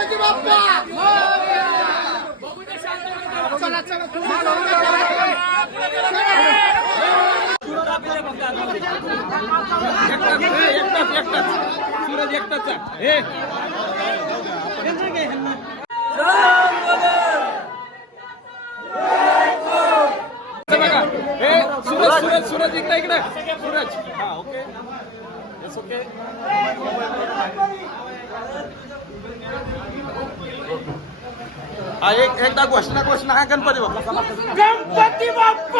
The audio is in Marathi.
गणपती बाप्पा. एकटाच एकटाच सूरज एकटाच हे बघा हे सूरज सूरज सूरज इकडे. इकडे सूरज हा ओके ओके एक एकदा घोषणा घोषणा हा गणपती बाप्पा. गणपती बाप्पा!